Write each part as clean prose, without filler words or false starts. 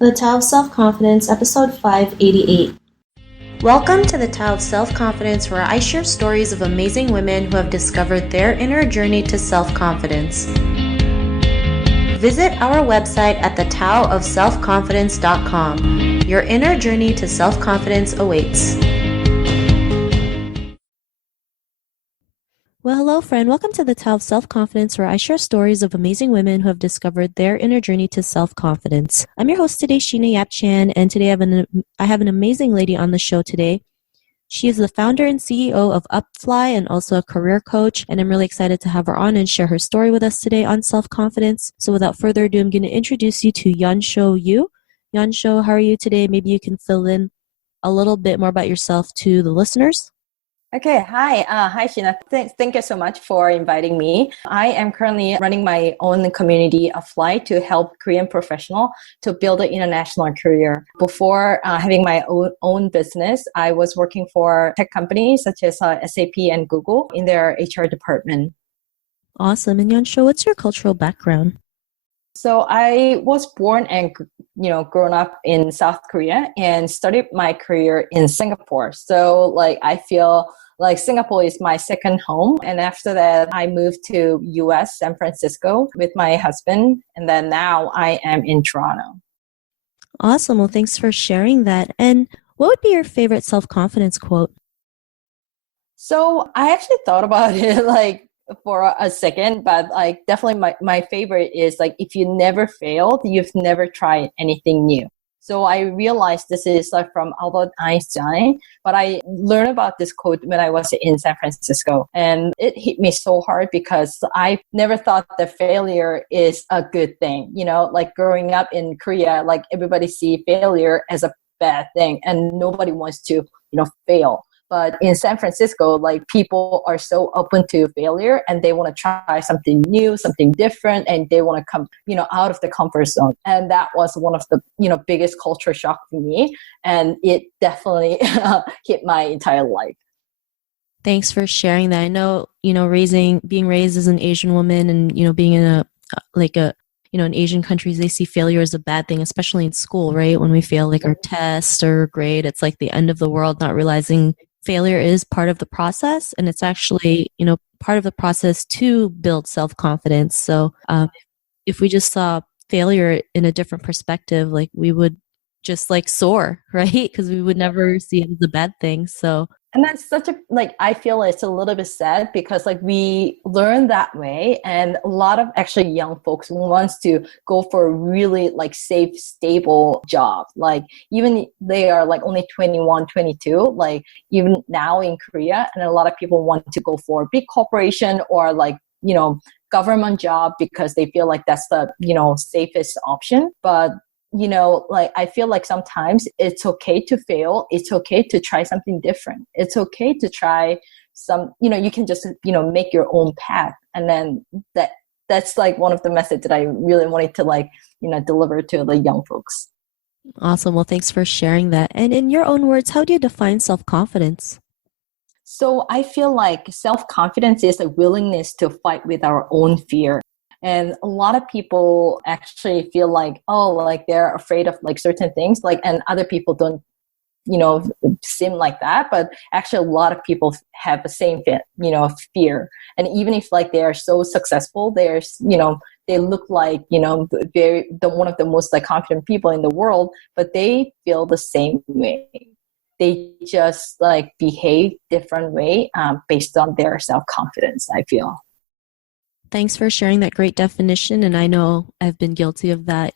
The Tao of Self-Confidence, episode 588. Welcome to the Tao of Self-Confidence, where I share stories of amazing women who have discovered their inner journey to self-confidence. Visit our website at thetaoofselfconfidence.com. Your inner journey to self-confidence awaits. Well, hello, friend. Welcome to the Tao of Self-Confidence, where I share stories of amazing women who have discovered their inner journey to self-confidence. I'm your host today, Sheena Yap Chan, and today I have an amazing lady on the show today. She is the founder and CEO of Upfly and also a career coach, and I'm really excited to have her on and share her story with us today on self-confidence. So without further ado, I'm going to introduce you to Yeonsil Yoo. Yeonsil, how are you today? Maybe you can fill in a little bit more about yourself to the listeners. Okay. Hi. Hi, Sheena. Thank you so much for inviting me. I am currently running my own community, Upfly, to help Korean professional to build an international career. Before having my own business, I was working for tech companies such as SAP and Google in their HR department. Awesome. And Yeonsil, what's your cultural background? So I was born and grown up in South Korea and started my career in Singapore. So I feel like Singapore is my second home. And after that, I moved to US, San Francisco with my husband. And then now I am in Toronto. Awesome. Well, thanks for sharing that. And what would be your favorite self-confidence quote? So I actually thought about it for a second, but definitely my favorite is if you never failed, you've never tried anything new. So I realized this is from Albert Einstein, but I learned about this quote when I was in San Francisco, and it hit me so hard because I never thought that failure is a good thing. Growing up in Korea, everybody see failure as a bad thing and nobody wants to, fail. But in San Francisco, people are so open to failure and they want to try something new, something different, and they want to come, out of the comfort zone. And that was one of the, biggest culture shock for me. And it definitely hit my entire life. Thanks for sharing that. I know, being raised as an Asian woman and, being in in Asian countries, they see failure as a bad thing, especially in school, right? When we fail our test or grade, it's like the end of the world, not realizing failure is part of the process, and it's actually, part of the process to build self-confidence. So if we just saw failure in a different perspective, we would just soar, right? Because we would never see it as a bad thing. So and that's such a I feel it's a little bit sad because we learn that way, and a lot of actually young folks wants to go for a really safe, stable job. Even they are only 21, 22, even now in Korea, and a lot of people want to go for a big corporation or government job because they feel that's the safest option. But I feel sometimes it's okay to fail. It's okay to try something different. It's okay to try some, you can just, make your own path. And then that's one of the message that I really wanted to deliver to the young folks. Awesome. Well, thanks for sharing that. And in your own words, how do you define self-confidence? So I feel self-confidence is a willingness to fight with our own fear. And a lot of people actually feel they're afraid of certain things, and other people don't, seem like that. But actually a lot of people have the same, fear. And even if they are so successful, they look very, one of the most confident people in the world, but they feel the same way. They just behave different way based on their self-confidence, I feel. Thanks for sharing that great definition. And I know I've been guilty of that,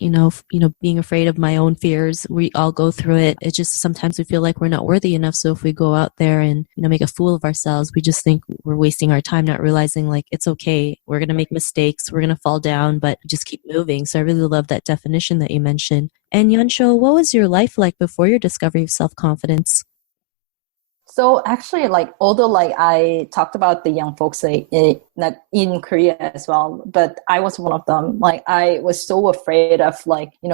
being afraid of my own fears. We all go through it. It just sometimes we feel like we're not worthy enough. So if we go out there and, make a fool of ourselves, we just think we're wasting our time, not realizing it's okay. We're going to make mistakes. We're going to fall down, but just keep moving. So I really love that definition that you mentioned. And Yeonsil, what was your life like before your discovery of self-confidence? So actually, although I talked about the young folks not in Korea as well, but I was one of them. I was so afraid of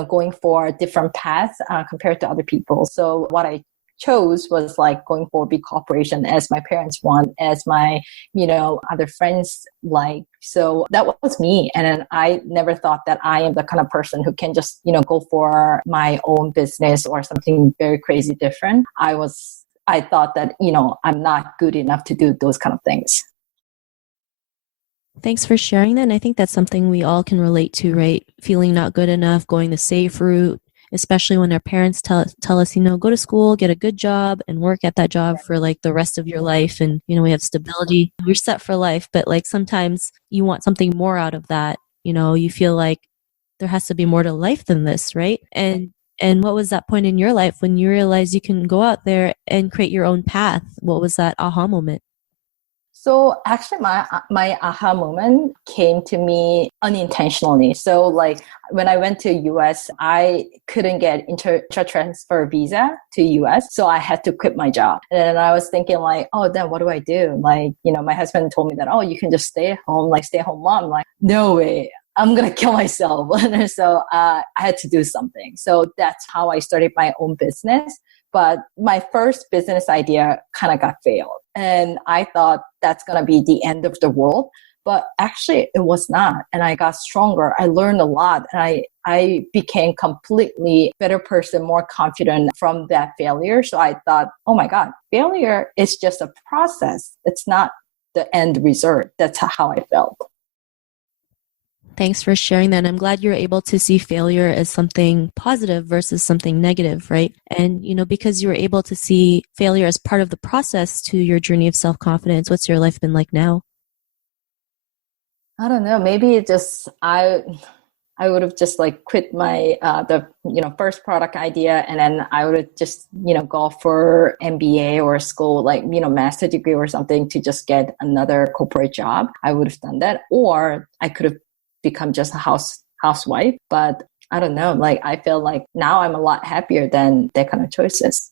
going for a different path compared to other people. So what I chose was like going for a big corporation as my parents want, as my, other friends like. So that was me. And then I never thought that I am the kind of person who can just, go for my own business or something very crazy different. I thought that, I'm not good enough to do those kind of things. Thanks for sharing that. And I think that's something we all can relate to, right? Feeling not good enough, going the safe route, especially when our parents tell us, go to school, get a good job and work at that job for like the rest of your life. And, we have stability. We're set for life. But like sometimes you want something more out of that. You feel like there has to be more to life than this, right? And what was that point in your life when you realized you can go out there and create your own path? What was that aha moment? So actually my aha moment came to me unintentionally. So like when I went to US, I couldn't get intra-transfer visa to US. So I had to quit my job. And then I was thinking like, oh, then what do I do? Like, my husband told me that, oh, you can just stay at home, like stay at home mom. Like, no way. I'm going to kill myself. So I had to do something. So that's how I started my own business. But my first business idea kind of got failed. And I thought that's going to be the end of the world. But actually, it was not. And I got stronger. I learned a lot. And I became completely better person, more confident from that failure. So I thought, oh my God, failure is just a process. It's not the end result. That's how I felt. Thanks for sharing that. I'm glad you're able to see failure as something positive versus something negative, right? And, because you were able to see failure as part of the process to your journey of self-confidence, what's your life been like now? I don't know. Maybe it just, I would have just like quit my, first product idea. And then I would have just, go for MBA or school, like, master degree or something to just get another corporate job. I would have done that. Or I could have become just a housewife. But I don't know, like I feel like now I'm a lot happier than that kind of choices.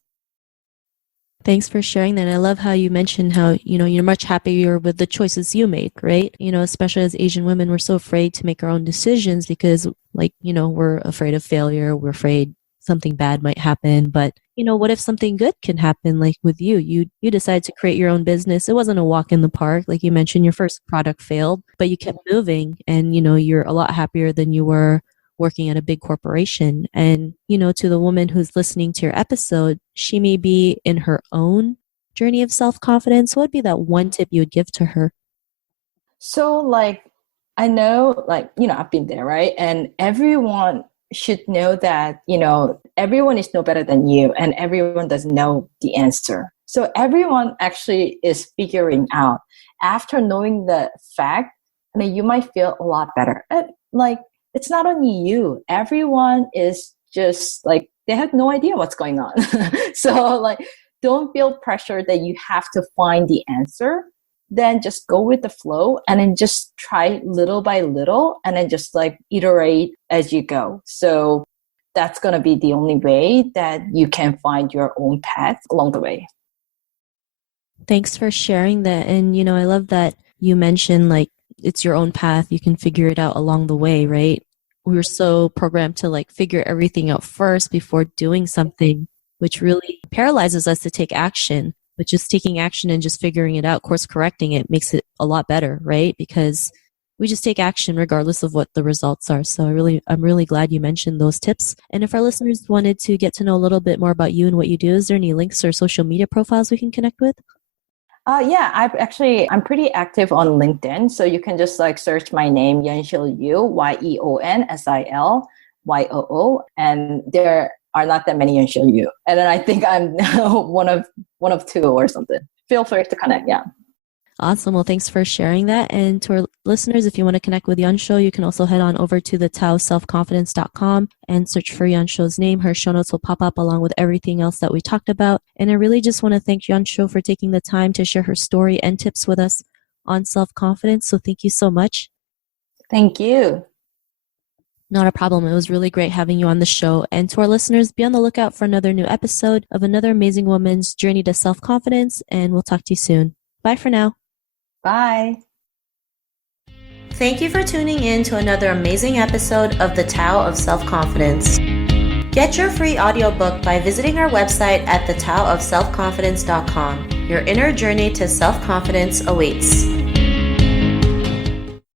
Thanks for sharing that. I love how you mentioned how, you're much happier with the choices you make, right? Especially as Asian women, we're so afraid to make our own decisions because like, we're afraid of failure. We're afraid something bad might happen. But, what if something good can happen? Like with you decided to create your own business. It wasn't a walk in the park. Like you mentioned, your first product failed, but you kept moving and, you're a lot happier than you were working at a big corporation. And, to the woman who's listening to your episode, she may be in her own journey of self-confidence. What would be that one tip you would give to her? So like, I know like, I've been there, right? And everyone should know that, everyone is no better than you and everyone doesn't know the answer. So everyone actually is figuring out after knowing the fact, I mean, you might feel a lot better. And like, it's not only you, everyone is just like, they have no idea what's going on. So like, don't feel pressure that you have to find the answer. Then just go with the flow and then just try little by little and then just like iterate as you go. So that's going to be the only way that you can find your own path along the way. Thanks for sharing that. And, I love that you mentioned like it's your own path. You can figure it out along the way, right? We're so programmed to like figure everything out first before doing something, which really paralyzes us to take action. But just taking action and just figuring it out, course correcting it makes it a lot better, right? Because we just take action regardless of what the results are. So I'm really glad you mentioned those tips. And if our listeners wanted to get to know a little bit more about you and what you do, is there any links or social media profiles we can connect with? Yeah, I'm pretty active on LinkedIn. So you can just like search my name, Yeonsil Yoo, Yeonsilyoo. And there are not that many Yeonsil Yoo. And then I think I'm one of two or something. Feel free to connect. Yeah. Awesome. Well, thanks for sharing that. And to our listeners, if you want to connect with Yeonsil, you can also head on over to the taoselfconfidence.com and search for Yeonsil's name. Her show notes will pop up along with everything else that we talked about. And I really just want to thank Yeonsil for taking the time to share her story and tips with us on self-confidence. So thank you so much. Thank you. Not a problem. It was really great having you on the show. And to our listeners, be on the lookout for another new episode of another amazing woman's journey to self-confidence. And we'll talk to you soon. Bye for now. Bye. Thank you for tuning in to another amazing episode of The Tao of Self-Confidence. Get your free audiobook by visiting our website at thetaoofselfconfidence.com. Your inner journey to self-confidence awaits.